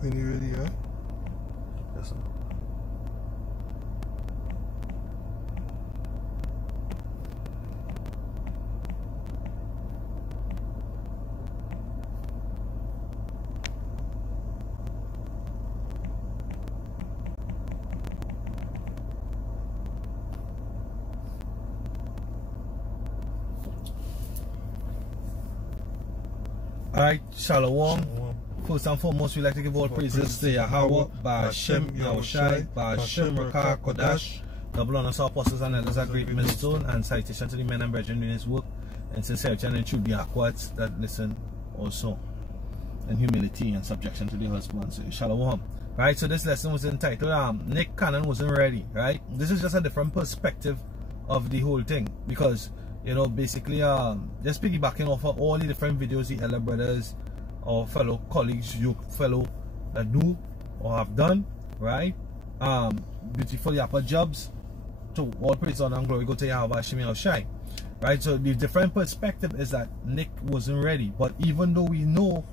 When you ready, huh? Yes, sir. Alright, Shalom. First and foremost, we like to give all praises to Yahweh, Ba'ashem Yahushai, Ba'ashem Rakah Kodash, double honors to our apostles and elders, a great millstone, and citation to the men and brethren in his work, and sincerity and truth be aquats that listen also, and humility and subjection to the husband. So, Shalom. Right, so this lesson was entitled Nick Cannon wasn't ready. Right, this is just a different perspective of the whole thing, because you know, basically just piggybacking off of all the different videos the elder brothers or fellow colleagues, you fellow that do or have done, right? Beautiful Yapa jobs. To all praise, honor and glory go to Yahweh Hashem Yahushai. Right, so the different perspective is that Nick wasn't ready, but even though we know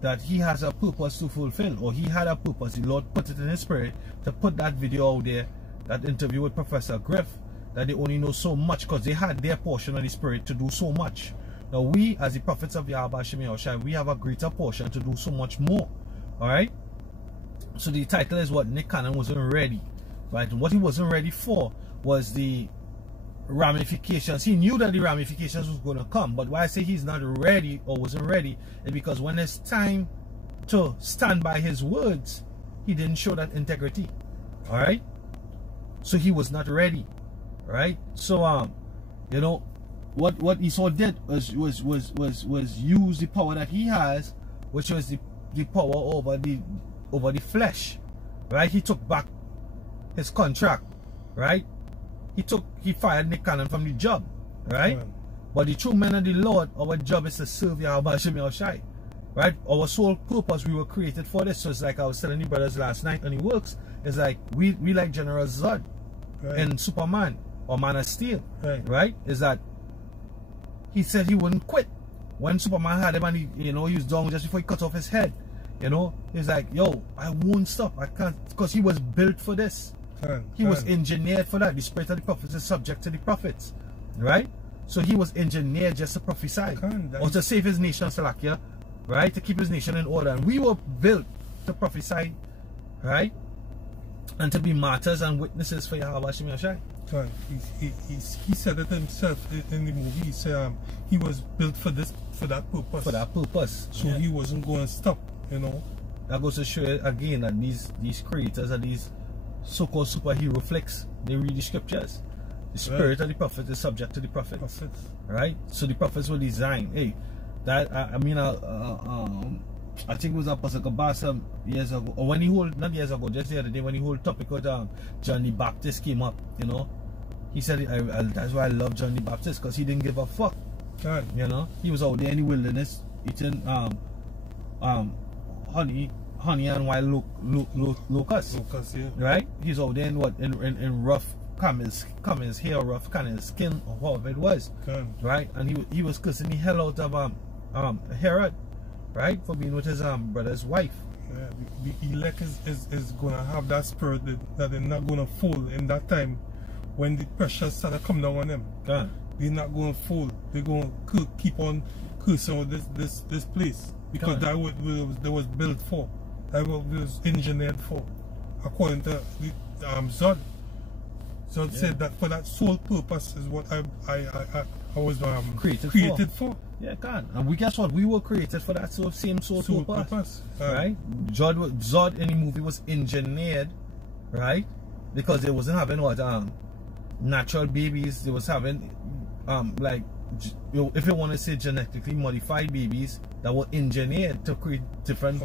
that he has a purpose to fulfill, or he had a purpose, the Lord put it in his spirit to put that video out there, that interview with Professor Griff, that they only know so much because they had their portion of the spirit to do so much. Now we, as the prophets of Yahweh Hashem Yahushai, we have a greater portion to do so much more. Alright? So the title is what Nick Cannon wasn't ready. Right? And what he wasn't ready for was the ramifications. He knew that the ramifications was going to come, but why I say he's not ready or wasn't ready is because when it's time to stand by his words, he didn't show that integrity. Alright? So he was not ready. Right? So you know, what Esau did was use the power that he has, which was the power over the flesh. Right? He took back his contract. Right? He fired Nick Cannon from the job. Right? But the true men of the Lord, our job is to serve Yahweh Hashem Yahushai. Right? Our sole purpose, we were created for this. So it's like I was telling the brothers last night on the works, it's like we like General Zod and Superman or Man of Steel. Right? Is that he said he wouldn't quit when Superman had him, and he was down just before he cut off his head. You know, he's like, yo, I won't stop. I can't, because he was built for this. He was engineered for that. The spirit of the prophets is subject to the prophets. Right? So he was engineered just to prophesy or to save his nation, Salakia, right? To keep his nation in order. And we were built to prophesy, right? And to be martyrs and witnesses for Yahweh Hashem Yahushai. He said it himself in the movie. He said he was built for that purpose. For that purpose. So he wasn't going to stop, you know. That goes to show you again that these creators are these so-called superhero flicks. They read the scriptures. The spirit of the prophet is subject to the prophets. Right? So the prophets were designed. Hey, that I think it was Apostle Kabasa years ago, or when he hold, not years ago, just the other day, when he whole topic with John the Baptist came up, you know, he said that's why I love John the Baptist, because he didn't give a fuck. You know, he was out there in the wilderness eating honey and wild locusts. Right? He's out there in rough camels hair, rough kind of skin, or whatever it was. Right? And he was cursing the hell out of Herod. Right, for being with his brother's wife. The elect is going to have that spirit that they're not going to fall in that time when the pressure started to come down on them. They're not going to fall. They're going to keep on cursing with this place, because that was built for, that was engineered for, according to Zod. Zod said that for that sole purpose is what I was created for. Yeah, God. And we guess what? We were created for that same soul purpose. Right? Zod in the movie was engineered, right? Because they wasn't having what natural babies. They was having like, if you want to say genetically modified babies that were engineered to create different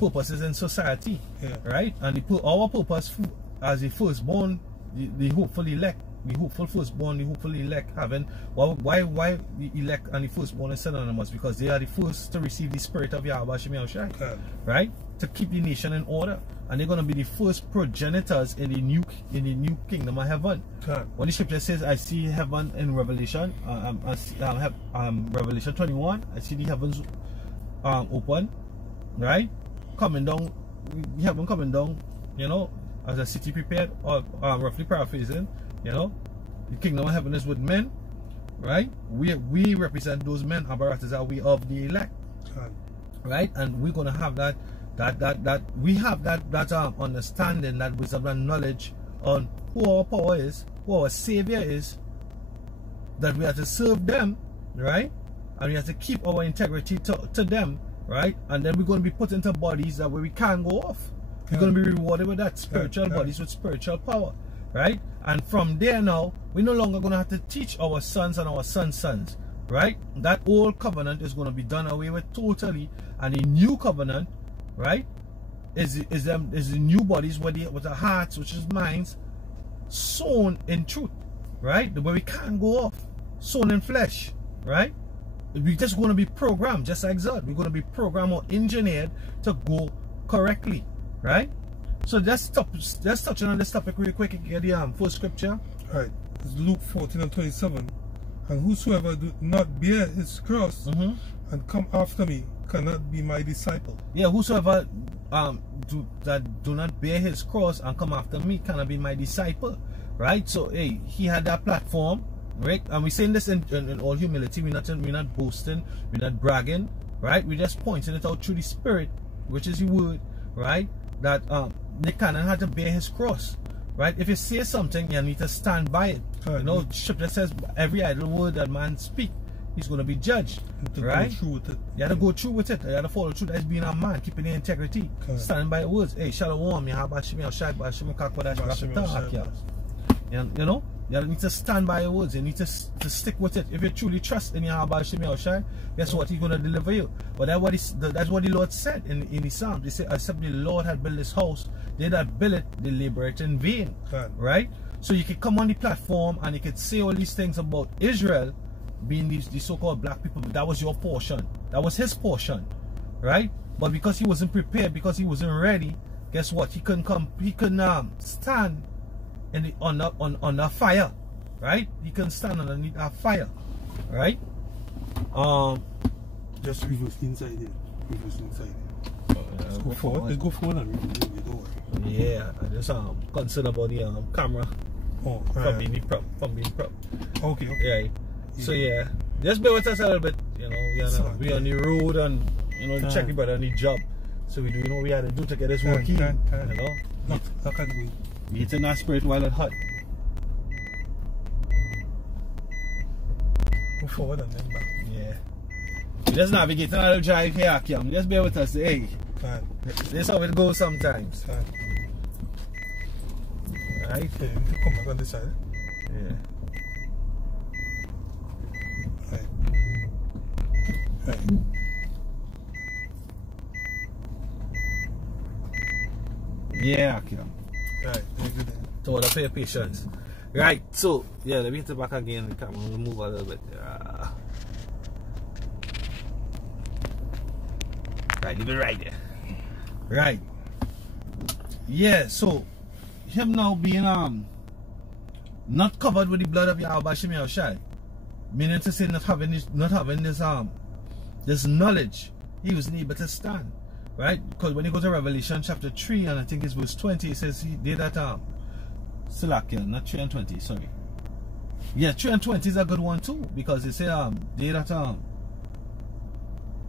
purposes in society. Right? And our purpose as the firstborn, the hopeful elect, the hopeful firstborn, the hopeful elect having, why the elect and the firstborn is synonymous? Because they are the first to receive the spirit of Yahweh Hashem Yahushai, right? To keep the nation in order, and they're going to be the first progenitors in the new kingdom of heaven. When the scripture says, I see heaven in Revelation, Revelation 21, I see the heavens open, right? coming down, we have them coming down, you know, as a city prepared, or roughly paraphrasing, you know, the kingdom of heaven is with men, right? We represent those men, apparatus are we of the elect, right? And we're gonna have that we have that understanding, that wisdom and knowledge on who our power is, who our savior is, that we have to serve them, right? And we have to keep our integrity to them, right? And then we're going to be put into bodies that where we can't go off. We're going to be rewarded with that spiritual bodies with spiritual power, right? And from there now, we're no longer going to have to teach our sons and our sons' sons, right? That old covenant is going to be done away with totally, and the new covenant, right, is the new bodies with the hearts, which is minds, sown in truth, right? Where we can't go off, sown in flesh, right? We're just going to be programmed, just like that. We're going to be programmed or engineered to go correctly, right? So let's touch on this topic real quick and get the first scripture. Right. It's Luke 14:27. And whosoever do not bear his cross and come after me cannot be my disciple. Yeah, whosoever do not bear his cross and come after me cannot be my disciple, right? So hey, he had that platform, right? And we're saying this in all humility. We're not boasting, we're not bragging, right? We're just pointing it out through the Spirit, which is the word, right? That Nick Cannon had to bear his cross, right? If you say something, you need to stand by it. You know, Scripture says every idle word that man speak, he's going to be judged, right? Go through with it. You have to go through with it. You have to follow through. That's being a man, keeping the integrity, standing by the words. Hey, Shalom, you know, you need to stand by your words. You need to stick with it. If you truly trust in Yahweh Shem Yahushai, guess what? He's going to deliver you. But that's what the Lord said in the Psalms. He said, except the Lord had built this house, they that build it, they labor it in vain. Right? So you could come on the platform and you could say all these things about Israel being these so-called black people, but that was your portion. That was his portion. Right? But because he wasn't prepared, because he wasn't ready, guess what? He couldn't stand on the fire, right? He can stand underneath our fire, right? Just reverse inside here. Reverse inside here. Let's go forward. Let's go forward and reverse. Don't worry. Yeah, I just concerned about the camera. Oh, from being prop. Okay. Yeah. So yeah, just bear with us a little bit. You know, we on the road and check the brother on the job. So we do what we had to do to get this working. You know. Look at the we eat in our spirit while it's hot. Go forward and then back. Yeah. We just navigate a little drive here, Kim. Just bear with us. Hey. This is how it goes sometimes. Right? Okay, you need to come back on this side. Yeah. Right. Yeah, Kim. Right, so what for your patience. Right, so yeah, let me hit it back again. The camera will move a little bit. Right, leave it right there. Right. Yeah, so him now being not covered with the blood of Yahweh Shem Yahushai, meaning to say not having this knowledge, he wasn't able to stand. Right? Because when you go to Revelation chapter 3 and I think it's verse 20, it says he did that Salakia, not 3 and 20, sorry. Yeah, 3 and 20 is a good one too, because they say they that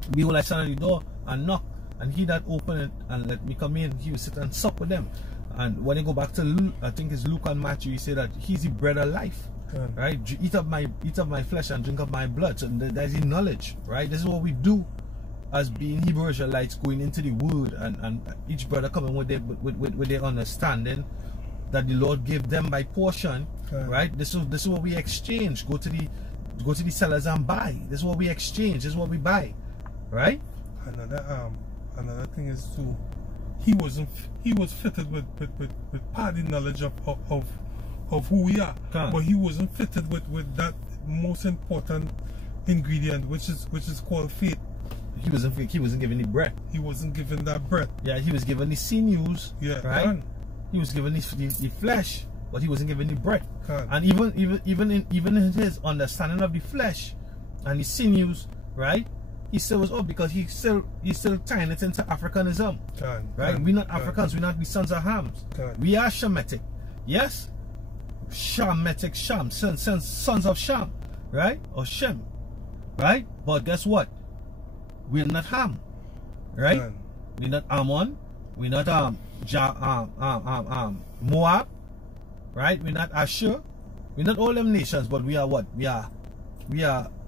behold I stand at the door and knock, and he that open it and let me come in, he will sit and sup with them. And when you go back to Luke, I think it's Luke and Matthew, he said that he's the bread of life. Right? Eat up my flesh and drink up my blood. So that's the knowledge, right? This is what we do as being Hebrew Israelites, going into the word, and each brother coming with their understanding that the Lord gave them by portion, right? This is what we exchange. Go to the sellers and buy. This is what we exchange. This is what we buy, right? Another thing is too, he was fitted with part of the knowledge of who we are, but he wasn't fitted with that most important ingredient, which is called faith. He wasn't given the breath. He wasn't given that breath. Yeah, he was given the sinews. Yeah, right. He was given the flesh, but he wasn't given the breath. And even in his understanding of the flesh and the sinews, right? he still was up because he's still tying it into Africanism. Right? We're not Africans, we're not the sons of Hams. We are Shemitic. Yes? Shemitic Sham, sons of Sham, right? Or Shem. Right? But guess what? We're not Ham. Right? We're not Ammon. We're not Moab. Right? We're not Ashur. We're not all them nations, but we are what? We are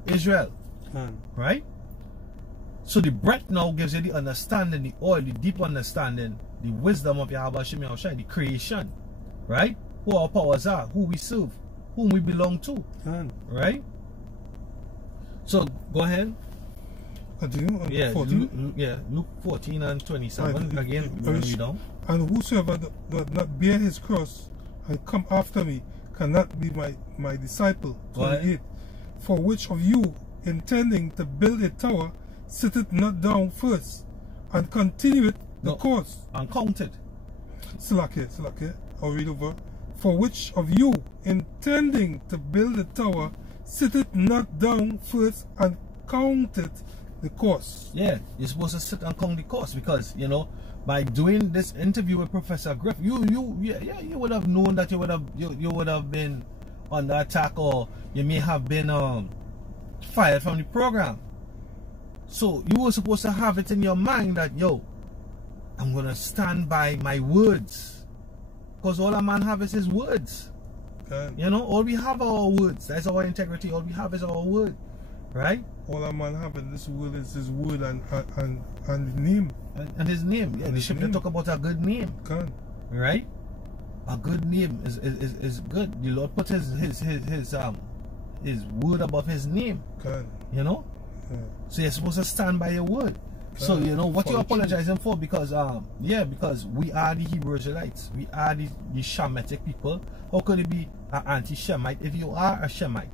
Israel. Right? So the breath now gives you the understanding, the oil, the deep understanding, the wisdom of Yahweh Hashem Yahushai, the creation. Right? Who our powers are, who we serve, whom we belong to. Right? So go ahead. Yeah, 14? Luke 14 and 27. Again, read down. And whosoever does not bear his cross and come after me cannot be my disciple. 28. For which of you, intending to build a tower, sitteth not down first and continueth the course? And counted. Slack, I'll read over. For which of you, intending to build a tower, sitteth not down first and counteth the cost? Yeah, you're supposed to sit and count the cost, because you know, by doing this interview with Professor Griff, you would have known that you would have been under attack, or you may have been fired from the program. So you were supposed to have it in your mind that, yo, I'm gonna stand by my words, because all a man have is his words. You know, all we have are our words. That's our integrity. All we have is our word, right? All a man have in this world is his word and name. And his name. Yeah, the scripture talk about a good name. Right? A good name is good. The Lord put his word above his name. You know? So you're supposed to stand by your word. So you know what you're apologizing for, because because we are the Hebrew Israelites. We are the Shemitic people. How could it be an anti-Shemite if you are a Shemite?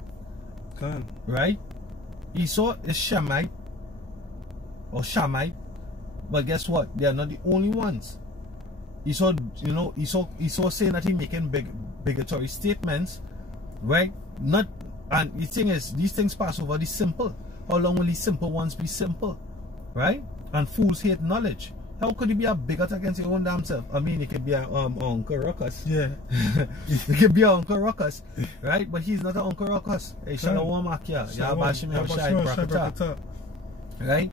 Right? Esau is Shemite or Shamite, but guess what? They are not the only ones. Esau, you know, Esau saying that he's making bigotry statements, right? And the thing is, these things pass over the simple. How long will these simple ones be simple? Right? And fools hate knowledge. How could he be a bigot against your own damn self? I mean, it could be an Uncle Ruckus. Yeah. It could be an Uncle Ruckus, right? But he's not an Uncle Ruckus. Hey, Shalom Akia. Yabashim Yahushai Brakata. Right?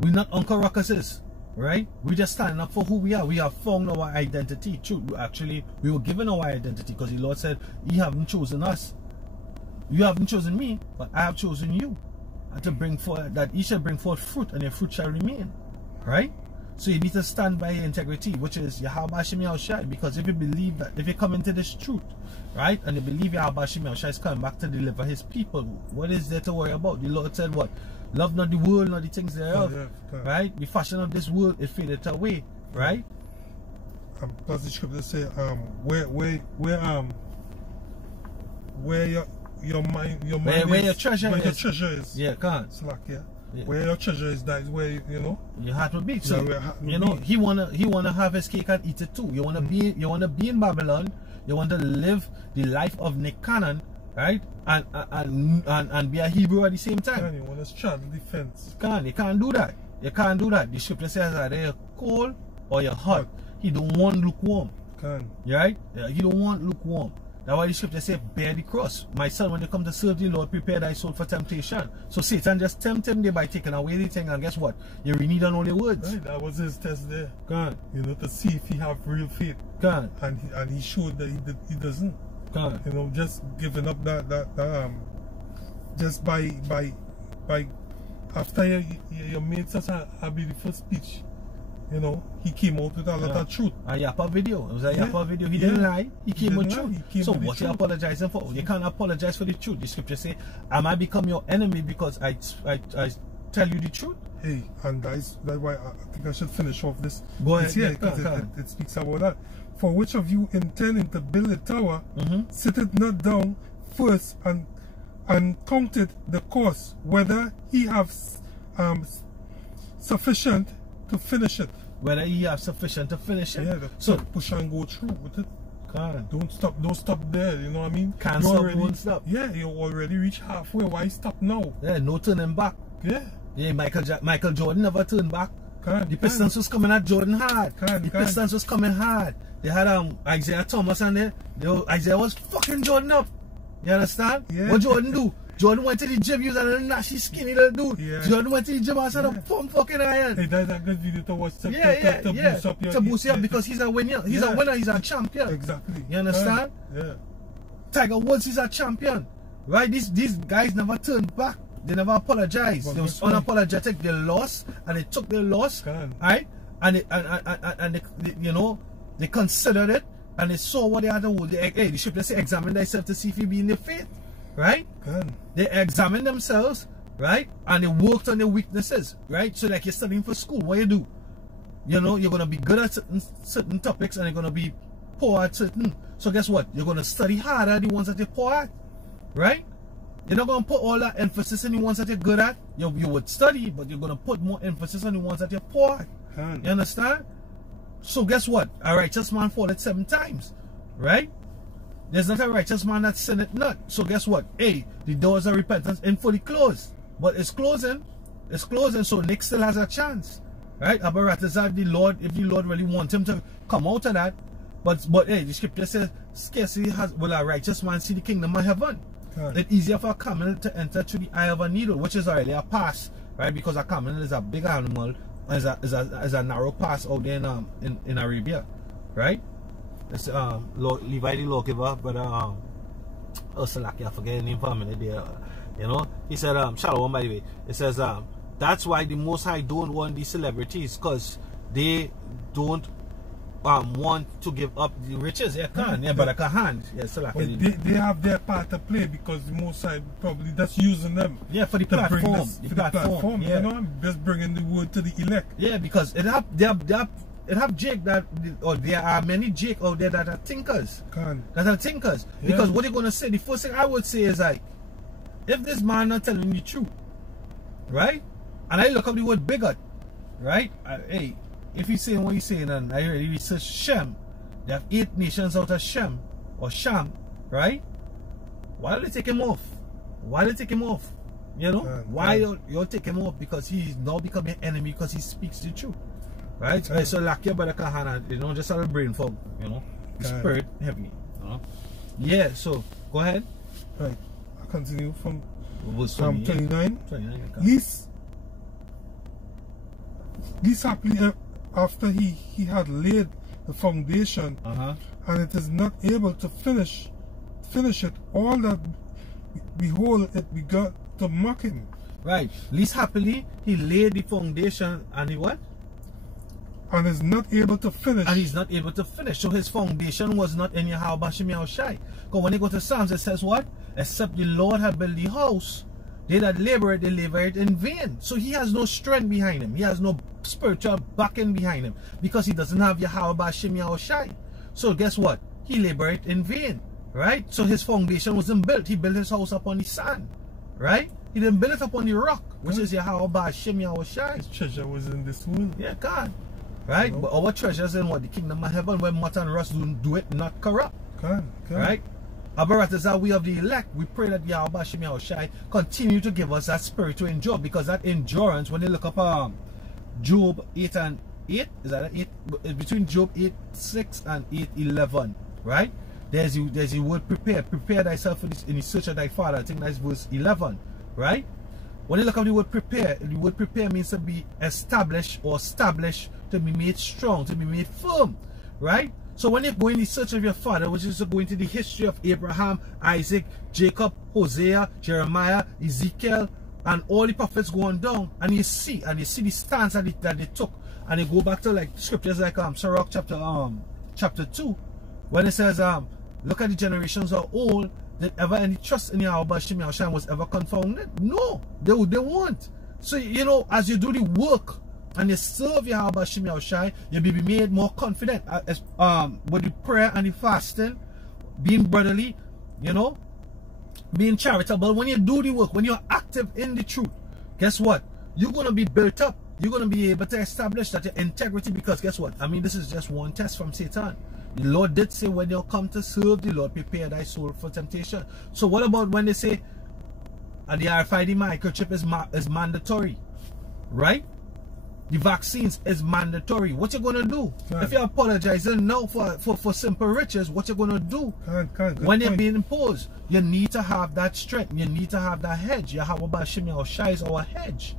We're not Uncle Ruckuses. Right? We're just standing up for who we are. We have found our identity. True. Actually, we were given our identity because the Lord said, you haven't chosen us. You haven't chosen me, but I have chosen you. And to bring forth, that ye shall bring forth fruit, and your fruit shall remain. Right? So you need to stand by your integrity, which is Yahweh Hashem Yahushai. Because if you believe that, if you come into this truth, right, and you believe Yahweh Hashem Yahushai is coming back to deliver his people, what is there to worry about? The Lord said what? Love not the world, not the things thereof. Right? The fashion of this world is faded away. Right? Plus the scripture say, where your mind where is, your treasure where is. your treasure is. Yeah, can't. Slack, yeah. Where your treasure is, that is where, you know, your heart will be. So you know, he wanna have his cake and eat it too. You wanna be in Babylon. You want to live the life of Nick Cannon, right? And be a Hebrew at the same time. You want to straddle the fence. You can't do that. You can't do that. The scripture says either you're cold or you're hot. He don't want lukewarm. Right? He don't want lukewarm. That's why the scripture says, bear the cross. My son, when you come to serve the Lord, prepare thy soul for temptation. So Satan just tempt him there by taking away the thing, and guess what? You renege on all the words. Right, that was his test there. You know, to see if he have real faith. And he showed that he doesn't. You know, just giving up that just by after you made such a beautiful speech. You know, he came out with a lot of truth. A Yapa video. It was a Yapa video. He didn't lie. He came with truth. So what you apologizing for? You can't apologize for the truth. The scripture say, I might become your enemy because I tell you the truth. Hey, and that's why I think I should finish off this. Go ahead. Yeah, it speaks about that. For which of you intending to build a tower, sitteth not down first and counted the cost, whether he have sufficient to finish it. Whether you have sufficient to finish it. Yeah, so push and go through with it. Don't stop there, you know what I mean? Can't stop, won't stop. Yeah, you already reached halfway. Why stop now? Yeah, no turning back. Yeah. Yeah, Michael Jordan never turned back. The Pistons was coming at Jordan hard. The Pistons was coming hard. They had Isaiah Thomas and Isaiah was fucking Jordan up. You understand? Yeah. What Jordan do? Jordan went to the gym, he was a nasty skinny little dude. Yeah. Jordan went to the gym and said, pump fucking iron. Hey, that's a good video to watch to boost up your... To boost you up because he's a winner. He's a winner, he's a champion. Exactly. You understand? Yeah. Tiger Woods is a champion. Right? These guys never turned back. They never apologized. Well, they was unapologetic. They lost and they took their loss. Right? And they, you know, they considered it and they saw what they had to do. They should just examine themselves to see if he be in the faith. Right? They examined themselves, right? And they worked on their weaknesses, right? So like you're studying for school, what you do? You know, you're gonna be good at certain topics and you're gonna be poor at certain. So guess what? You're gonna study harder the ones that you're poor at, right? You're not gonna put all that emphasis on the ones that you're good at. You would study, but you're gonna put more emphasis on the ones that you're poor at. You understand? So guess what? A righteous man falleth 7 times, right? There's not a righteous man that sinneth not. So guess what? Hey, the doors of repentance ain't fully closed. But it's closing. It's closing, so Nick still has a chance. Right? Abaratazar, the Lord, if the Lord really wants him to come out of that. But hey, the scripture says, scarcely will a righteous man see the kingdom of heaven. It's easier for a camel to enter through the eye of a needle, which is already a pass, right? Because a camel is a big animal, is a narrow pass out there in Arabia, right? It's Levi the lawgiver, but Ursulaki, I forget his name for a minute there. You know, he said, Shalom, by the way. It says, that's why the Most High don't want these celebrities, because they don't want to give up the riches. Yeah, but I can't. Yeah, so like they have their part to play because the Most High probably that's using them. Yeah, for the platform. The platform, yeah. You know, just bringing the word to the elect. Yeah, because it have Jake that, or there are many Jake out there that are thinkers. Yeah. Because what they're gonna say, the first thing I would say is like, if this man not telling the truth, right? And I look up the word bigot, right? Hey, if he's saying what he's saying, and I already researched Shem, they have 8 nations out of Shem or Sham, right? Why do they take him off? Why do they take him off? You know? Why you take him off? Because he's now becoming an enemy because he speaks the truth. Right? So like your brother Kahana, you know, just have a brain fog, you know. Spirit heavy. You know? Yeah, so go ahead. Right. I continue from 29. This happened after he had laid the foundation, and it is not able to finish it. All that behold, it began to mock him. Right. Least happily he laid the foundation and he what? And is not able to finish. And he's not able to finish. So his foundation was not in Yahweh Bashim Yahushai. Because when you go to Psalms, it says what? Except the Lord had built the house, they that labor it, they labor it in vain. So he has no strength behind him. He has no spiritual backing behind him. Because he doesn't have Yahweh Bashim Yahushai. So guess what? He labored it in vain. Right? So his foundation wasn't built. He built his house upon the sand. Right? He didn't build it upon the rock, which is Yahweh Bashim Yahushai. His treasure was in this world. Yeah, God. Right? But our treasures in what? The kingdom of heaven, where moth and rust do it not corrupt. Right? Abaratazar, we of the elect, we pray that Yahweh Bashim Yahushai continue to give us that spirit to endure, because that endurance, when you look up Job 8 and 8, is that 8? Between Job 8:6 and 8:11, right? There's the word prepare thyself for this in the search of thy father. I think that's verse 11, right? When you look at the word prepare means to be established or established, to be made strong, to be made firm, right? So when you go in the search of your father, which is to go into the history of Abraham, Isaac, Jacob, Hosea, Jeremiah, Ezekiel, and all the prophets going down, and you see the stance that they took, and you go back to like scriptures like Sirach chapter 2, when it says look at the generations of old. Did ever any trust in Yahweh Bashim Yahushai was ever confounded? No, they won't. So you know, as you do the work and you serve Yahweh Bashim Yahushai, you'll be made more confident with the prayer and the fasting, being brotherly, you know, being charitable. When you do the work, when you're active in the truth, guess what? You're gonna be built up. You're gonna be able to establish that your integrity, because guess what? I mean, this is just one test from Satan. The Lord did say, when you come to serve the Lord, prepare thy soul for temptation. So what about when they say the RFID microchip is mandatory? right? The vaccines is mandatory. What you gonna do? Right. If you're apologizing now for simple riches, what you gonna do? When they're being imposed, you need to have that strength. You need to have that hedge. Yahweh Shem Yahushai is our hedge.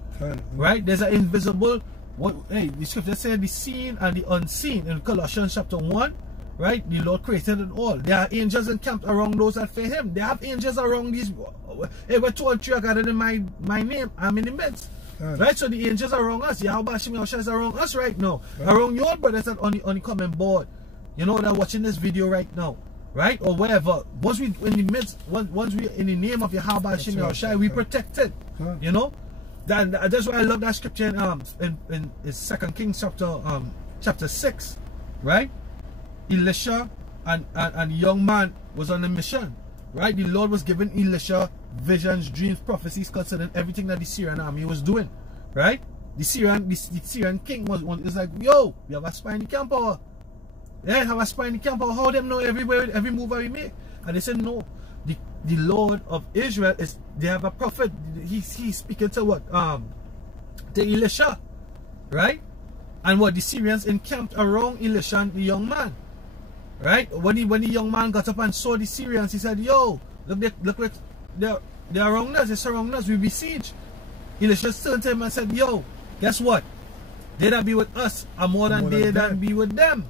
Right? There's an invisible. The scripture says the seen and the unseen in Colossians chapter 1. Right? The Lord created it all. There are angels encamped around those that fear Him. They have angels around these. Hey, where 2 or 3 are gathered in my name, I'm in the midst. Right? So the angels are around us. Yahweh Shem Yahushai is around us right now. Around your brothers that on the coming board. You know, they're watching this video right now. Right? Or wherever. Once we in the midst, once we in the name of Yahweh Shem Yahushai, we protect it. You know? That's why I love that scripture in 2 Kings chapter 6. Right? Elisha and the young man was on a mission. Right? The Lord was giving Elisha visions, dreams, prophecies concerning everything that the Syrian army was doing. Right? The Syrian king was like, yo, we have a spy in the camp power. Yeah, have a spy in the camp power. How them know everywhere, every move we make? And they said, no. The Lord of Israel they have a prophet. He's speaking to what? To Elisha. Right? And what the Syrians encamped around Elisha and the young man. Right? When the young man got up and saw the Syrians, he said, yo, look, they're around us, they surround us, we besiege. Elisha turned to him and said, yo, guess what? They that be with us are more than they that be with them.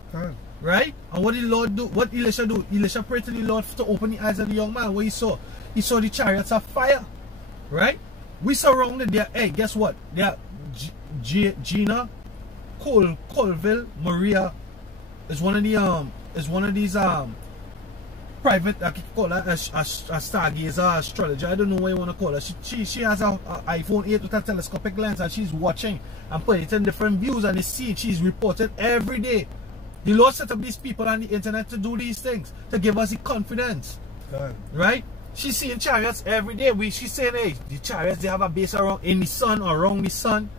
Right? And what did the Lord do? What Elisha do? Elisha prayed to the Lord to open the eyes of the young man. What he saw? He saw the chariots of fire. Right? We surrounded there. Hey, guess what? There Gina, Colville, Maria is one of these private, I could call her a stargazer, astrologer, I don't know what you want to call her. She has a iPhone 8 with a telescopic lens, and she's watching and putting it in different views, and she's reported every day. The Lord set up these people on the internet to do these things, to give us the confidence. Right? She's seeing chariots every day. She's saying, hey, the chariots, they have a base around in the sun or around the sun.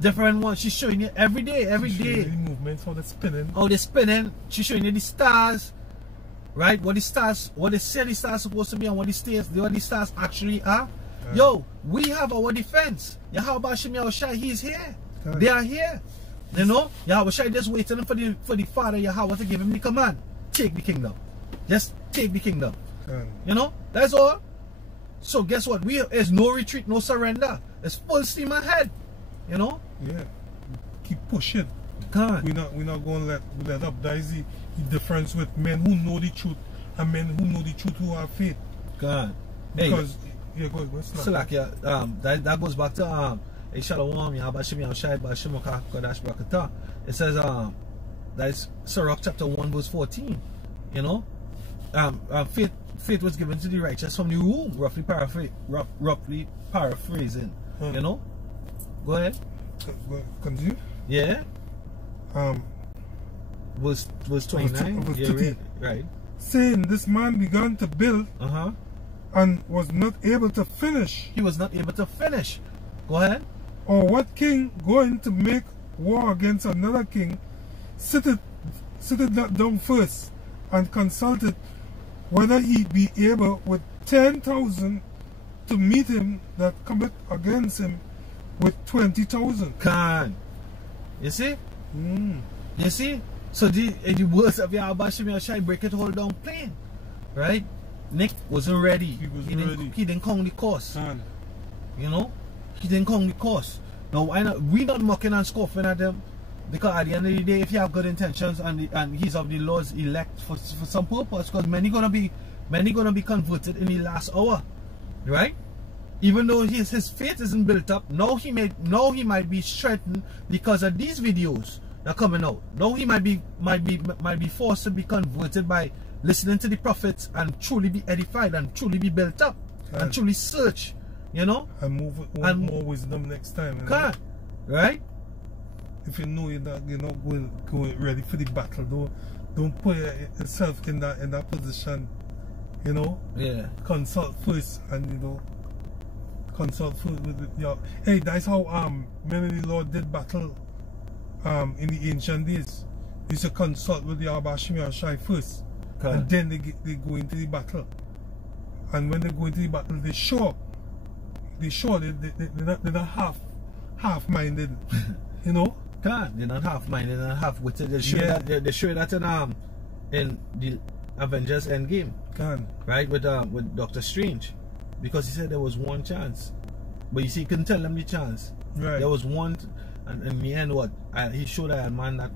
Different ones. She's showing you every day. She's showing you the movements, how they're spinning. How they're spinning. She's showing you the stars. Right? What they say the stars are supposed to be and what the stars actually are. Yo, we have our defense. Yahweh Shem Yahushai, He's here. They are here. You know? Yahweh Shai just waiting for the Father Yahweh to give him the command. Take the kingdom. Just take the kingdom. You know? That's all. So guess what? There's no retreat, no surrender. It's full steam ahead. You know? Yeah. Keep pushing. We're not going to let up. That is the difference with men who know the truth and men who know the truth who have faith. God. Because that goes back to Shalom, Yahweh Shem Yahushai, Ba'ashem Kodash Brakata. It says that is Sirach chapter 1 verse 14. You know? Faith was given to the righteous from the womb, roughly paraphrasing. You know? Go ahead. Continue. Yeah. Verse 29. Verse 30. Right. Saying this man began to build and was not able to finish. He was not able to finish. Go ahead. Or what king going to make war against another king sitteth not down first and consulted whether he be able with 10,000 to meet him that cometh against him with 20,000. Can you see? You see? So the words of Yahweh Shem Yahushai break it all down plain. Right? Nick wasn't ready. He didn't count the cost. You know? He didn't count the cost. Now we're not mocking and scoffing at them, because at the end of the day, if you have good intentions and he's of the Lord's elect for some purpose, because many gonna be converted in the last hour. Right? Even though his faith isn't built up, now he might be strengthened because of these videos that are coming out. Now he might be forced to be converted by listening to the prophets and truly be edified and truly be built up and truly search, you know, and move with more wisdom next time. God, right? If you know you're not going ready for the battle, don't put yourself in that position. You know. Yeah. Consult first, and consult first with your. Hey, that's how men of the Lord did battle. In the ancient days, they used to consult with the Yahweh Shem Yahushai first, and then they go into the battle. And when they go into the battle, they're not half-minded, you know? They're not half-minded and half-witted. They show that in the Avengers Endgame. Right, with Doctor Strange. Because he said there was one chance. But you see, he couldn't tell them the chance. Right. There was one, and in the end, he showed Iron Man that.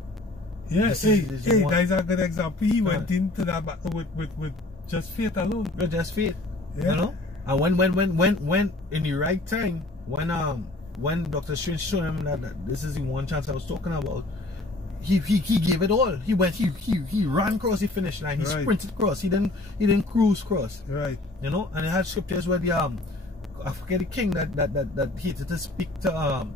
Yeah, that is a good example. He went into that battle with just faith alone. With just faith. Yeah. You know? And when in the right time, when Doctor Strange showed him that this is the one chance I was talking about, he gave it all. He ran across the finish line. He sprinted across. He didn't cruise across. Right. You know, and it had scriptures where I forget the king that hated to speak to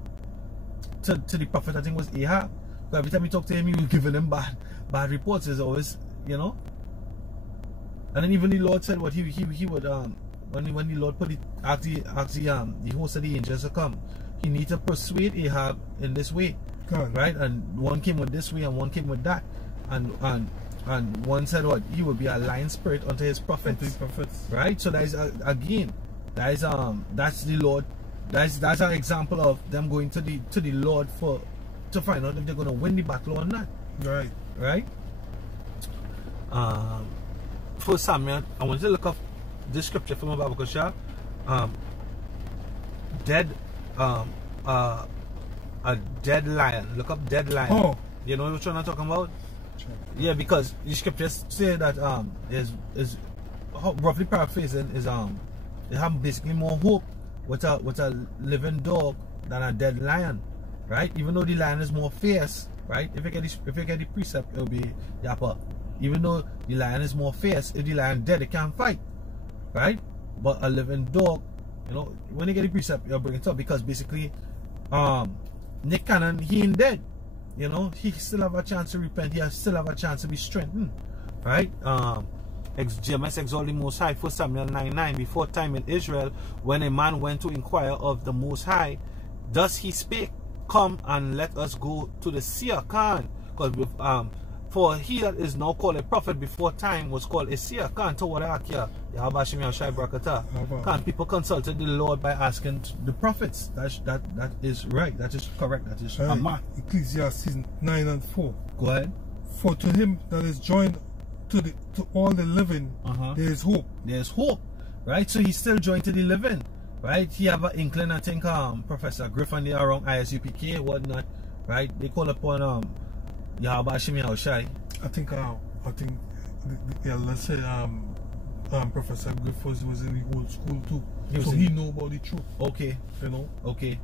the prophet. I think it was Ahab. But every time he talked to him, he was giving him bad reports. It's always, you know. And then even the Lord said what he would when the Lord asked the host of the angels to come, he need to persuade Ahab in this way. Right? And one came with this way and one came with that. And one said what? He would be a lion spirit unto his prophets. Right? So that is again, that's the Lord. That's an example of them going to the Lord to find out if they're gonna win the battle or not. Right. Right? For Samuel, I want to look up this scripture from Babakar Shah. A dead lion. Look up dead lion. Oh. You know what I'm talking about? Sure. Yeah, because the scriptures say that is roughly paraphrasing is they have basically more hope with a living dog than a dead lion. Right? Even though the lion is more fierce, right? If you get the precept, it'll be yappa. Even though the lion is more fierce, if the lion dead, it can't fight. Right? But a living dog, you know, when you get the precept, you'll bring it up because basically Nick Cannon, he ain't dead. You know, he still have a chance to repent, he still have a chance to be strengthened. Right? JMS exalt the Most High, 1 Samuel 9:9. Before time in Israel, when a man went to inquire of the Most High, thus he spake, come and let us go to the seer Khan. Because for he that is now called a prophet before time was called a seer Khan. Khan, people consulted the Lord by asking the prophets. That is right. That is correct. That is right. Ecclesiastes 9:4. Go ahead. For to him that is joined to all the living, there is hope. There is hope. Right? So he's still joined to the living. Right? He have an inkling, I think Professor Griffin there around ISUPK and whatnot. Right? They call upon Yahweh Hashem Yahushai. I think let's say Professor Griffin was in the old school too. He know about the truth. Okay. You know? Okay.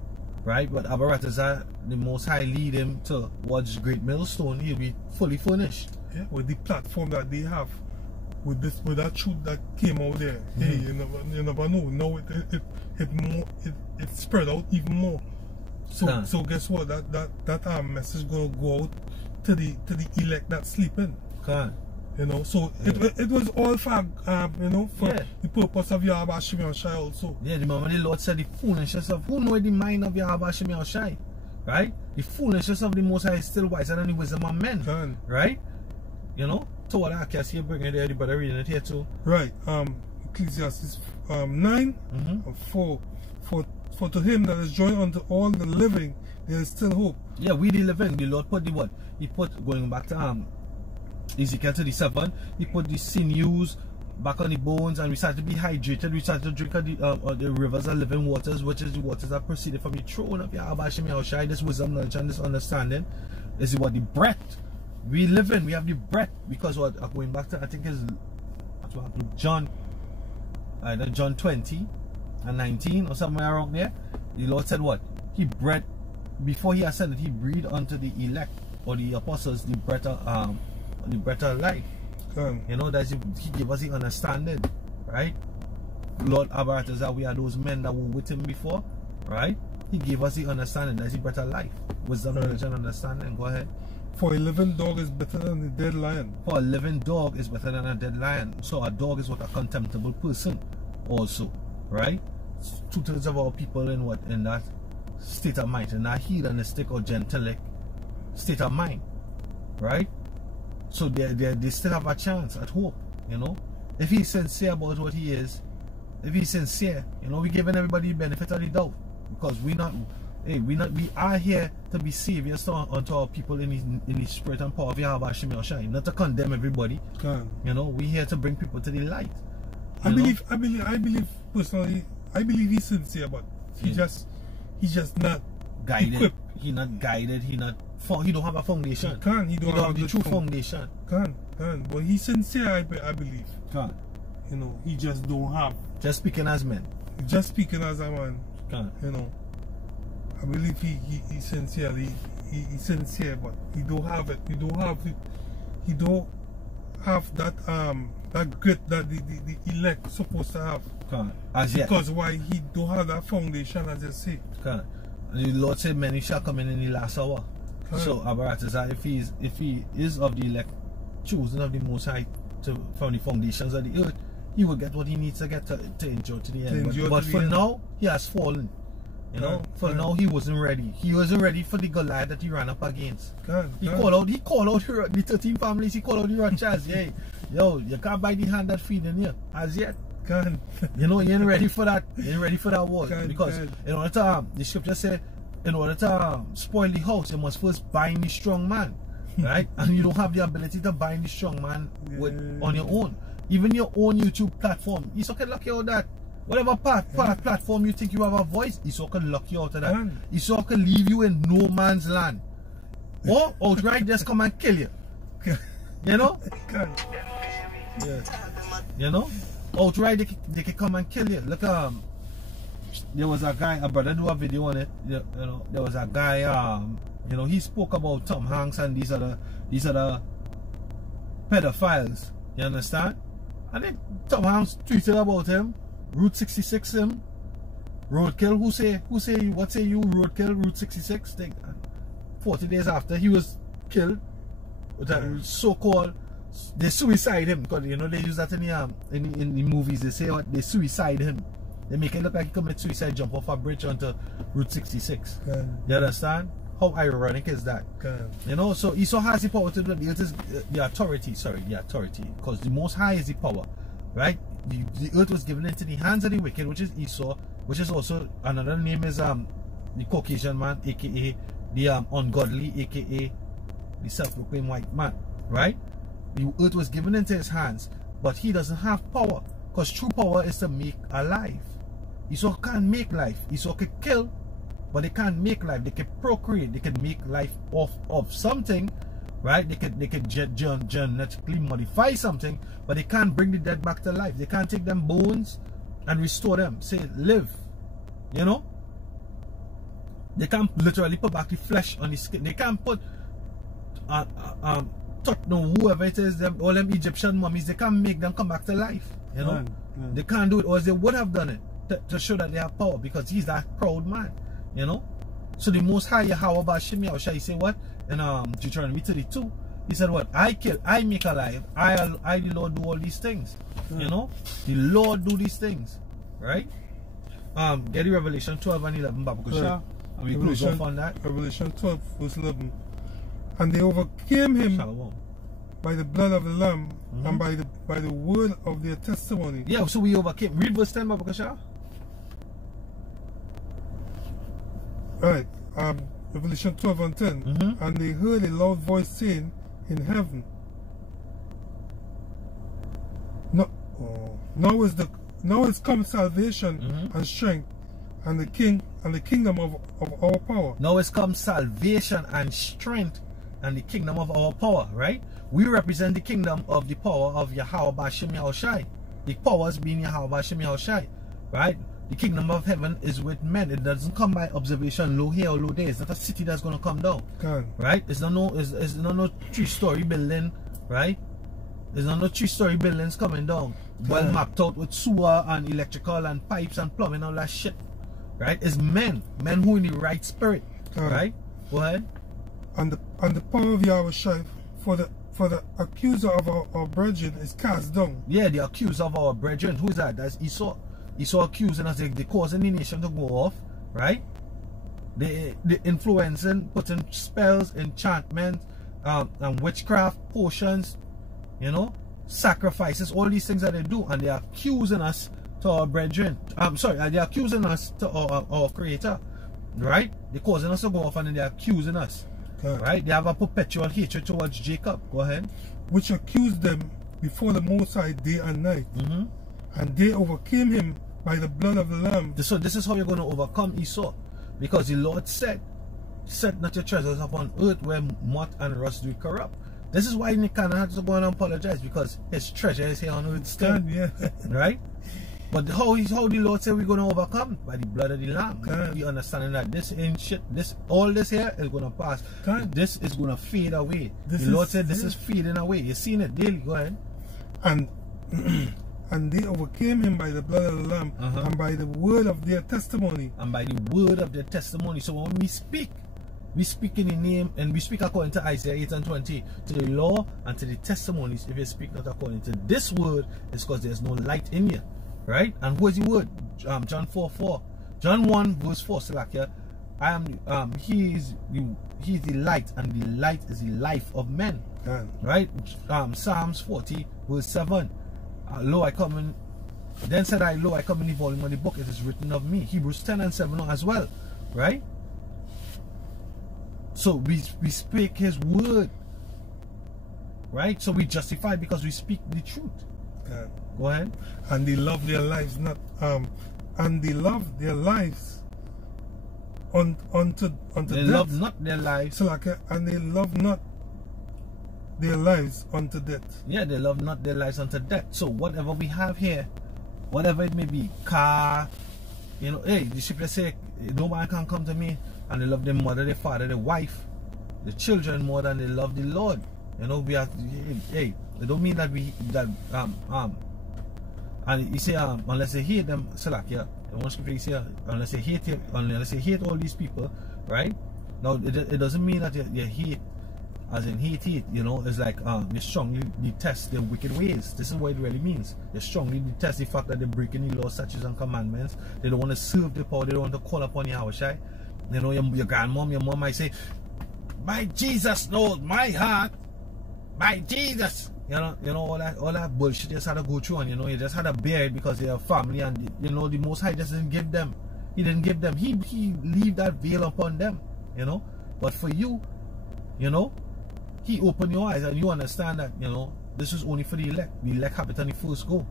Right? But Abaratazar, the Most High lead him towards Great Millstone, he'll be fully furnished. Yeah, with the platform that they have. With that truth that came out there, hey, you never know. Now it spread out even more. So guess what? That message gonna go out to the elect that's sleeping. You know, so it was all for the purpose of Yahweh Hashem Yahushai also. Yeah, the moment the Lord said the foolishness of who know the mind of Yahweh Hashem Yahushai, right? The foolishness of the Most High is still wiser than the wisdom of men, right? You know. So what I can see bringing there, the brother reading it here too. Right. Ecclesiastes 9. For to him that is joined unto all the living, there is still hope. Yeah, we the living. The Lord put the what? He put, going back to Ezekiel 37, he put the sinews back on the bones, and we started to be hydrated. We started to drink the rivers of living waters, which is the waters that proceeded from the throne of Yahweh Hashem Yahushai. This wisdom, knowledge, and this understanding. This is what the breath. We live in, we have the breath, because what going back to, I think is John 20 and 19 or somewhere around there. The Lord said what? He breathed, before he ascended, he breathed unto the elect or the apostles the breath of life. You know, that he gave us the understanding, right? Lord Abaratazar, we are those men that were with him before, right? He gave us the understanding, that's the breath of life. Wisdom, knowledge, and understanding. Go ahead. For a living dog is better than a dead lion. For a living dog is better than a dead lion. So a dog is what? A contemptible person also, right? 2/3 of our people in that state of mind, in that hedonistic or gentilic state of mind, right? So they still have a chance at hope, you know? If he's sincere about what he is, if he's sincere, you know, we're giving everybody the benefit of the doubt, because Hey, we are here to be saviors unto our people in the spirit and power of Yahweh Hashem Yahushai, not to condemn everybody. You know, we're here to bring people to the light. I believe personally, I believe he's sincere, but he's just not guided. equipped. He not guided. He don't have a foundation. He don't have the true foundation. But he's sincere, I believe. You know, he just don't have. Just speaking as men. Just speaking as a man. You know, I believe he's sincere. He's sincere, but he don't have it. He don't have that that grit that the elect supposed to have. As yet. Because why he don't have that foundation, as you say. And the Lord said, many shall come in the last hour. So Abaratazar, if he is of the elect, chosen of the Most High from the foundations of the earth, he will get what he needs to get to endure to the end. But for now, he has fallen. You know, for now he wasn't ready. He wasn't ready for the Goliath that he ran up against. He called out the 13 families. He called out the Rothschilds. Yeah, yo, you can't buy the hand that feeding you as yet. You know, you ain't ready for that. You ain't ready for that war. Because in order to the scripture said, in order to spoil the house, you must first bind the strong man, right? And you don't have the ability to bind the strong man on your own. Even your own YouTube platform, you can lock you out of that. Whatever platform you think you have a voice, Esau can lock you out of that. Esau can leave you in no man's land. Or outright just come and kill you. You know? You know? Outright they can come and kill you. Look, there was a guy, a brother do a video on it. You know, there was a guy, you know, he spoke about Tom Hanks and these are the pedophiles. You understand? And then Tom Hanks tweeted about him. Route 66 him. Roadkill, what say you, Roadkill, Route 66? 40 days after he was killed, that so-called, they suicide him, because you know they use that in the movies. They say what, they suicide him. They make it look like he committed suicide, jump off a bridge onto Route 66. You understand? How ironic is that? You know, so Esau has the power to do the authority, because the Most High is the power, right? The earth was given into the hands of the wicked, which is Esau, which is also another name is the Caucasian man, aka the ungodly, aka the self-proclaimed white man, right? The earth was given into his hands, but he doesn't have power, because true power is to make alive. Esau can't make life. Esau can kill, but they can't make life. They can procreate. They can make life of something, right? They can genetically modify something, but they can't bring the dead back to life. They can't take them bones and restore them. Say live, you know. They can't literally put back the flesh on the skin. They can't put whoever it is, all them Egyptian mummies. They can't make them come back to life. You know, they can't do it, or they would have done it to show that they have power, because he's that proud man. You know, so the Most High Yahweh Hashem Yahushai, he said what in Deuteronomy 32? He said what? I kill, I make alive, I the Lord do all these things. You know, the Lord do these things, right? Get the Revelation 12 and 11, Babakosha. And we close off on that. Revelation 12 verse 11. And they overcame him by the blood of the Lamb and by the word of their testimony. Yeah, so we overcame. Read verse 10, Babakosha. Right, Revelation 12 and 10. And they heard a loud voice saying in heaven, now is come salvation and strength and the kingdom of our power. Now is come salvation and strength and the kingdom of our power, right? We represent the kingdom of the power of Yahweh Hashem Yahushai. The powers being Yahweh Hashem Yahushai, right? The kingdom of heaven is with men. It doesn't come by observation, low here or low there. It's not a city that's going to come down. Right? It's not no 3-story building, right? There's not no 3-story buildings coming down. Well mapped out with sewer and electrical and pipes and plumbing and all that shit. Right? It's men who in the right spirit. Right? Go ahead. And the power of Yahweh for the accuser of our brethren is cast down. Yeah, the accuser of our brethren. Who's that? That's Esau. Esau accusing us, they causing the nation to go off, right? They influencing, putting spells, enchantment, and witchcraft, potions, you know, sacrifices, all these things that they do, and they're accusing us to our brethren. They're accusing us to our Creator, right? They're causing us to go off and then they're accusing us. Right? They have a perpetual hatred towards Jacob. Go ahead. Which accused them before the Most High day and night. And they overcame him by the blood of the Lamb. So this is how you're going to overcome Esau. Because the Lord said, set not your treasures upon earth where moth and rust do corrupt. This is why Nicanor had to go and apologize, because his treasure is here on earth still. Yeah. Right? But how the Lord said we're going to overcome? By the blood of the Lamb. We understanding that this ain't shit. All this here is going to pass. This is going to fade away. The Lord said this is fading away. You've seen it daily. Go ahead. And and they overcame him by the blood of the Lamb and by the word of their testimony. And by the word of their testimony. So when we speak in the name, and we speak according to Isaiah 8:20, to the law and to the testimonies. If you speak not according to this word, it's because there's no light in you. Right? And who is the word? John 4:4. John 1 verse 4. So like here, he is the light, and the light is the life of men. Right? Psalms 40 verse 7. Lo, I come in. Then said I, lo, I come in the volume of the book. It is written of me. Hebrews 10:7 as well. Right? So we speak his word. Right? So we justify because we speak the truth. Go ahead. And they love their lives not and they love their lives unto they death. Love not their lives. So like and they love not their lives unto death. Yeah, they love not their lives unto death. So whatever we have here, whatever it may be, car, you know, hey, the scripture say no man can come to me and they love their mother, their father, their wife, the children more than they love the Lord. You know, we have hey, it don't mean that and you say unless they hate them, so like the one scripture you say unless they hate all these people, right? Now it doesn't mean that you hate as in hate, you know. It's like you strongly detest their wicked ways. This is what it really means. You strongly detest the fact that they're breaking the law, statutes and commandments. They don't want to serve the power, they don't want to call upon Yahweh. You know, your grandmom, your mom might say, my Jesus knows my heart. My Jesus. You know all that bullshit you just had to go through, and you know you just had to bear it because they have family, and you know the Most High just didn't give them. He didn't give them. He leave that veil upon them, you know. But for you, you know, he opened your eyes and you understand that, you know, this is only for the elect. The elect have it on the first go.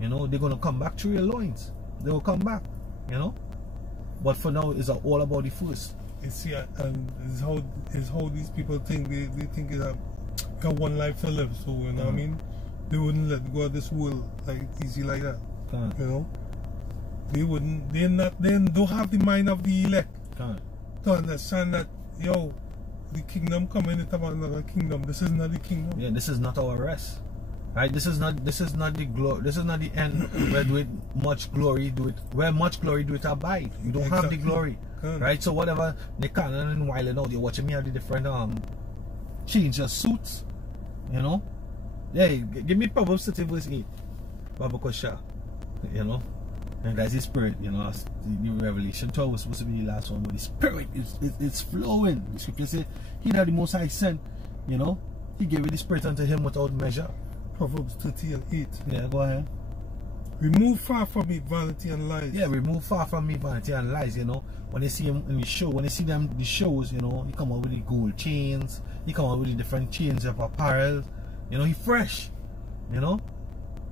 You know, they're gonna come back through your loins. They will come back, you know. But for now, it's all about the first. You see, and it's how these people think. They think it's got one life to live, so you know what I mean. They wouldn't let go of this world like easy like that. You know, they wouldn't. They don't have the mind of the elect to understand that the kingdom coming into another kingdom. This is not the kingdom. Yeah, this is not our rest. Right? This is not the glory. This is not the end where much glory do it abide. You don't have the glory. Right? So whatever Nicanor and Wiley now, they're watching me have the different change your suits, you know. Yeah, give me Proverbs 30 verse 8. Baba Kosha, you know. And that's the spirit, you know. The new Revelation 12 was supposed to be the last one, but the spirit it's flowing. The scripture says he that the Most High sent, you know, he gave the spirit unto him without measure. Proverbs 30 and 8. Yeah, go ahead. Remove far from me vanity and lies. Yeah, remove far from me vanity and lies, you know. When they see him in the show, when they see them the shows, you know, he come out with the gold chains, he come out with the different chains of apparel, you know, he fresh, you know.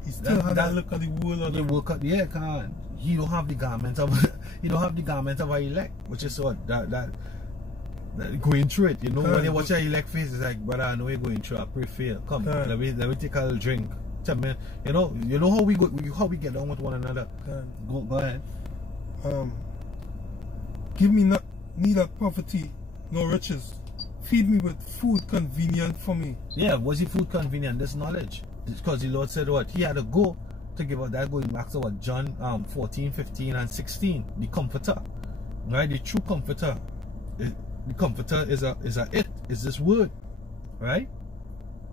He still has that look at the world of the work at he don't have the garment of a elect, which is what that going through it, you know. When you watch a elect face, it's like, brother, I know you're going through, I pray for you. Come, let me take a little drink. Tell me, you know how we get on with one another. Go ahead. Give me neither poverty nor riches. Feed me with food convenient for me. Yeah, was the food convenient? This knowledge. Because the Lord said what? He had to go to give us that, going back to what? John 14, 15 and 16. The comforter. Right? The true comforter. The comforter is this word. Right?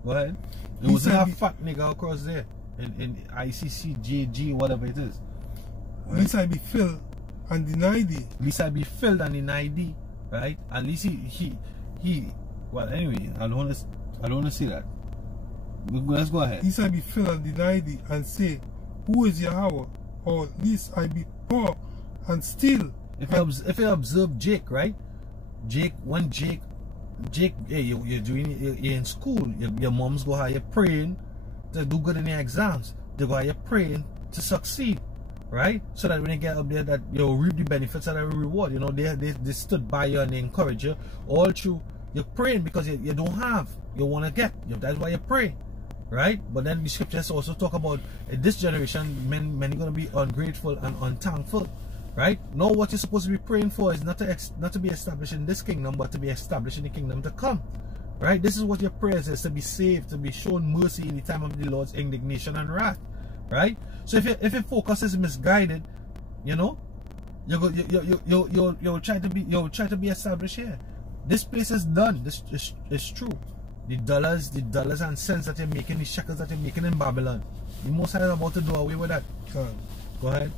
Go ahead. There was a fat nigga across there in ICC, JG, whatever it is. Right? At least I be filled and deny thee. At least I be filled and deny thee. Right? At least he well, anyway, I don't want to say that. Let's go ahead. At least I be filled and deny thee, and say, who is Yahweh? Or at least I be poor and still If you observe Jake, right? Jake, hey, you're in school. Your mom's go hire you praying to do good in your exams. They go hire you praying to succeed, right? So that when you get up there, that you'll reap the benefits of every reward. You know, they stood by you and they encourage you all through. You're praying because you don't have, you want to get. That's why you pray, right? But then the scriptures also talk about in this generation, many going to be ungrateful and unthankful, right? No, what you're supposed to be praying for is not to be established in this kingdom, but to be established in the kingdom to come, right? This is what your prayers is, to be saved, to be shown mercy in the time of the Lord's indignation and wrath, right? So if your focus is misguided, you know, you'll try to be established here. This place is done. This is true. The dollars and cents that you're making, the shekels that you're making in Babylon, the Most High is about to do away with that. Go ahead.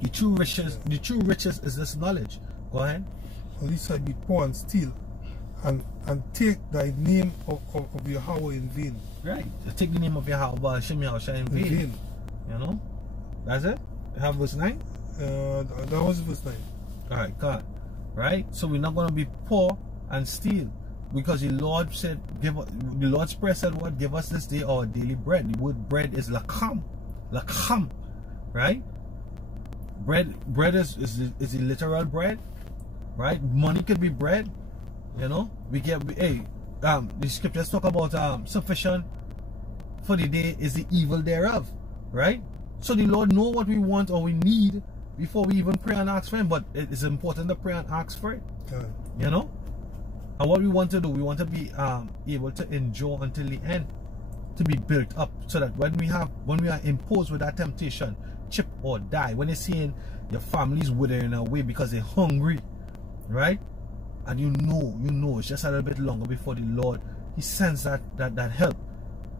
The true riches is this knowledge. Go ahead. At least I be poor and steal, and take thy name of Yahweh in vain. Right. Take the name of Yahweh Hashem Yahushua in vain. You know. That's it. You have verse 9. That was verse 9. All right. God. Right. So we're not going to be poor and steal, because the Lord said, the Lord's prayer said, what? Give us this day our daily bread. The word bread is lakam, right? Bread is the literal bread, right? Money could be bread, you know. We get the scriptures talk about sufficient for the day is the evil thereof, right? So the Lord know what we want or we need before we even pray and ask for Him. But it is important to pray and ask for it, you know. And what we want to do, we want to be able to endure until the end, to be built up, so that when we are imposed with that temptation, chip or die, when you're seeing your family's withering away because they're hungry, right? And you know it's just a little bit longer before the Lord, He sends that help,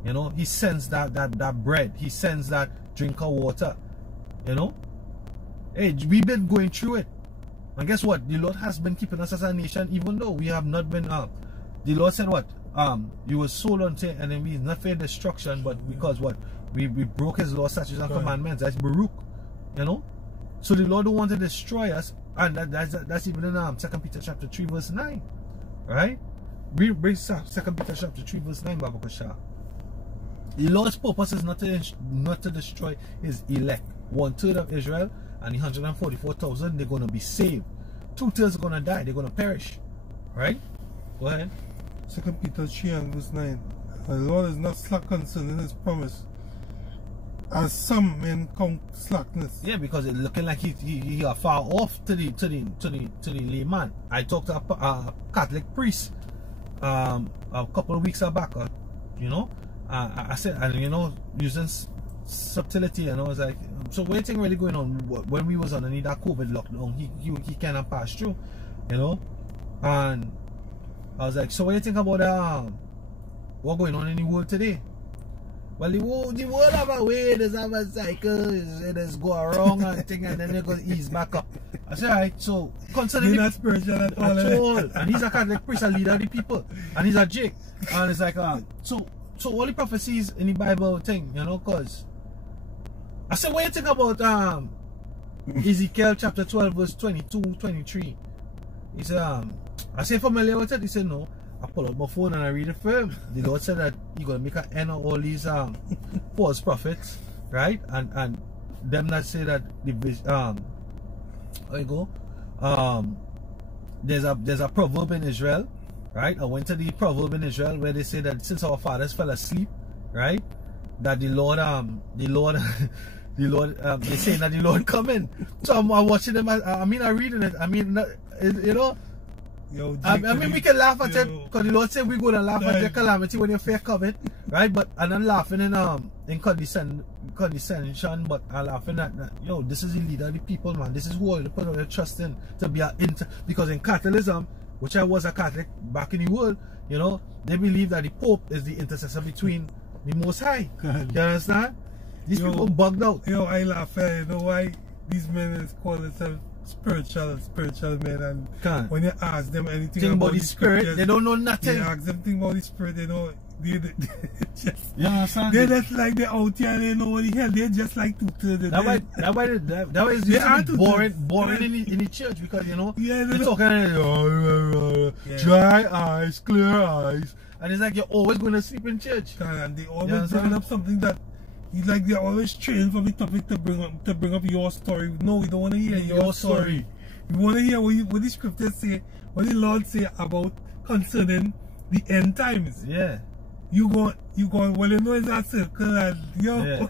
you know. He sends that bread, He sends that drink of water, you know. Hey, we've been going through it. And guess what? The Lord has been keeping us as a nation, even though we have not been the Lord said what? You were sold unto enemies, not for destruction, but because what? We broke His law, statutes, and commandments. That's Baruch, you know. So the Lord don't want to destroy us, and that's even in 2 Peter chapter 3 verse 9, right? Read 2 Peter chapter 3 verse 9, Baba Kosha. The Lord's purpose is not to destroy His elect. 1/3 of Israel and the 144,000, they're going to be saved. 2/3 are going to die. They're going to perish. Right? Go ahead. 2 Peter 3 and verse 9. The Lord is not slack concerning His promise, as some men count slackness. Yeah, because it's looking like he are far off to the layman. I talked to a Catholic priest a couple of weeks back. You know, I said, and you know, using subtlety, and I was like, so what do you think really going on? When we was underneath that COVID lockdown, he kind of passed through, you know. And I was like, so what do you think about what going on in the world today? Well, the world have a way, there's have a cycle, it just go wrong and thing, and then it goes ease back up. I said, alright, so concerning not spiritual at all. And he's a Catholic priest, a leader of the people, and he's a Jake, and it's like so all the prophecies in the Bible thing, you know, cause I said, what do you think about Ezekiel chapter 12 verse 22, 23? He said, I say familiar with it? He said, no. I pull out my phone and I read it for him. The Lord said that He's gonna make an end of all these false prophets, right? And them that say that the there you go. There's a proverb in Israel, right? I went to the proverb in Israel where they say that since our fathers fell asleep, right? That the Lord they're saying that the Lord coming. So I'm watching them. I'm reading it. You know. Yo, I mean, we can laugh at it because the Lord said we're going to laugh at your calamity when your fear coming, right? But and I'm laughing in condescension, but I'm laughing at that. Yo, this is the leader of the people, man. This is who I put all their trust in to be because in Catholicism, which I was a Catholic back in the world, you know, they believe that the Pope is the intercessor between the Most High. God. You understand? These people bugged out. Yo, I laugh at you know why these men is called themselves spiritual men, and when you ask them anything about the spirit, they don't know nothing. You ask them thing about the spirit, they know They just, you understand? they're just like they're out here, they know what the hell, they're just like that way is boring in the church, because you know, they're talking dry eyes, clear eyes, and it's like you're always going to sleep in church. And they always bring up something that it's like they're always trained from the topic to bring up your story. No, we don't want to hear your story. We want to hear what the scriptures say, what the Lord say about concerning the end times. Yeah. You go, well, you know it's a circle, and yeah.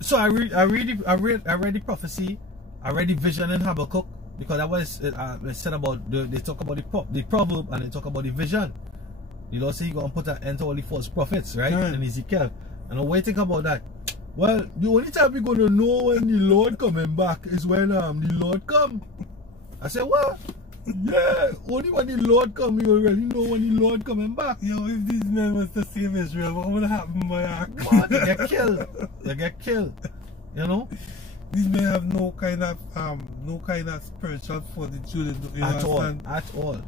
So I read the prophecy, I read the vision in Habakkuk, because that was it said about they talk about the proverb and they talk about the vision. You know, say he gonna put an end to all the false prophets, right? And Ezekiel. And what do you think about that? Well, the only time we're gonna know when the Lord coming back is when the Lord come. I said, what? Yeah, only when the Lord come, you already know when the Lord coming back. Yo, if these men was to save Israel, what would happen, boy? What? They get killed. They get killed. You know? These men have no kind of spiritual fortitude, you understand? At all.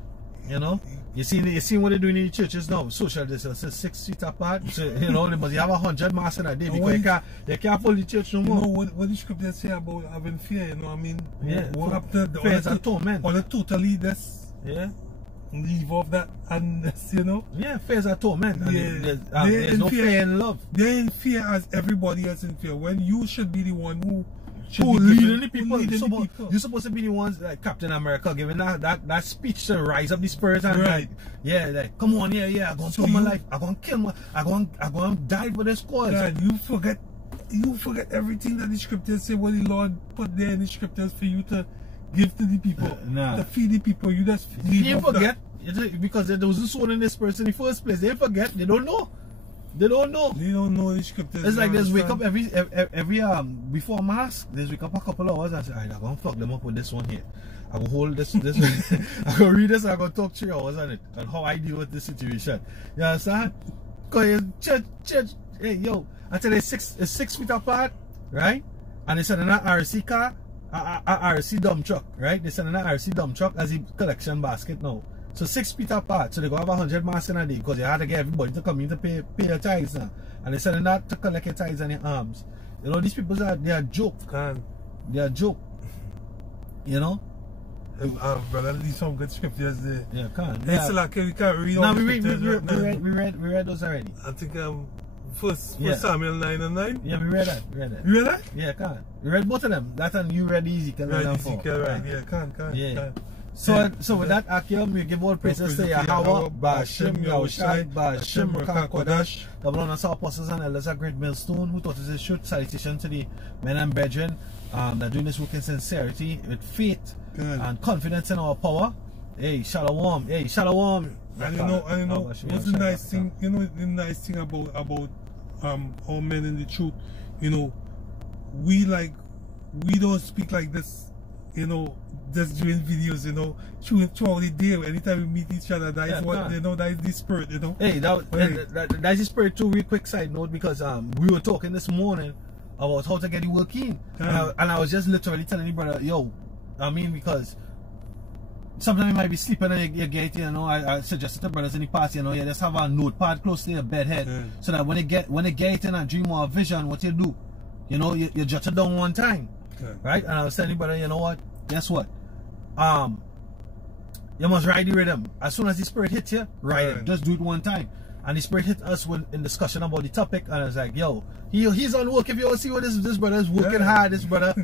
You know? You see what they're doing in the churches now, social distance, 6 feet apart. So, you know, they must have 100 mass in a day, because they can't follow the church no more. You know what the scriptures say about having fear, you know what I mean? Yeah. What up to fear is a torment. Or the totally this. Yeah. Leave off that and this, you know? Yeah, fear is a torment. Yeah. There's no fear in love. They're in fear as everybody else in fear. When you should be the one who leading the people. You're supposed to be the ones like Captain America giving that speech to rise up the spirit and right. like come on, I'm gonna come alive, I'm gonna kill I'm gonna die for this cause. God, you forget everything that the scriptures say, what the Lord put there in the scriptures for you to give to the people, to feed the people. You just forget because there was this one in this person in the first place. They forget, they don't know. They don't know the scriptures. It's like they wake up every before mass. They wake up a couple of hours and say, I'm gonna fuck them up with this one here. I'm gonna hold this I'm gonna read this and I'm gonna talk 3 hours on it and how I deal with this situation. You understand? Because church, hey yo, until they're 6 feet apart, right? And they send an RC car, a RC dump truck, right? They send an RC dump truck as a collection basket now. So 6 feet apart, so they go have 100 mass in a day, because they had to get everybody to come in to pay your tithes now. And they sending that to collect your tithes and your arms. You know, these people they are joke. They are joke. You know? Brother, these some good scriptures there. Yeah, It's like we can't read all no, the scriptures. We read those already. I think First Samuel 9 and 9. Yeah, we read that. You read that? Yeah, can't. We read both of them. That and you read Ezekiel. Right, Ezekiel, right. Yeah, can't. Yeah. So with that, Akim, we give all praises to Yahweh, Ba'Shem Yahushai, Ba'Shem Rakah Kodash, the blood of our apostles and elders, a great millstone, who taught us a short salutation to the men and brethren that doing this work in sincerity, with faith and confidence in our power. Hey, shalom. Hey, shalom. And you know, what's the nice thing? You know, the nice thing about our men in the truth. You know, we don't speak like this. You know, just doing videos, you know, throughout the day, anytime we meet each other, that is what, you know, that is the spirit, you know. Hey, that's the spirit too. Real quick side note, because we were talking this morning about how to get the work in, and I was just literally telling the brother, yo, I mean, because sometimes you might be sleeping and you get, you know, I suggested to brothers in the past, you know, you just have a notepad close to your bed head, so that when they get in a dream or a vision, what you do, you know, you jot it down one time. Right? And I was telling you, brother, you know what? Guess what? You must ride the rhythm. As soon as the spirit hits you, ride it. Just do it one time. And the spirit hit us in discussion about the topic, and I was like, yo, he's on work. If you want to see what this brother is working hard, this brother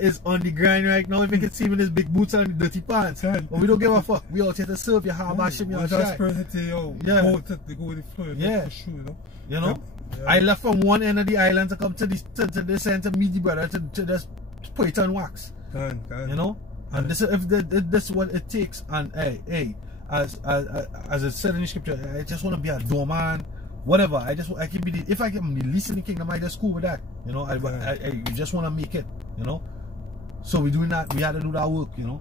is on the grind right now. If you can see him in his big boots and dirty pants. But we don't give a fuck. We out here to serve you. How about That spirit hit you, yo, they go with the flow, yeah. For sure, you know. You know? Yeah. I left from one end of the island to come to this end to meet the brother to just put it on wax. You know? And this is what it takes. And hey, as it said in the scripture, I just want to be a doorman, whatever. I can be if I can be least in the kingdom, I just cool with that. You know, I just want to make it, you know. So we're doing that, we had to do that work, you know.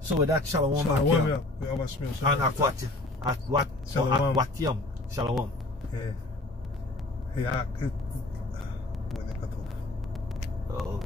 So with that, shalom. And Akwatiam. Shalom. Yeah. Oh.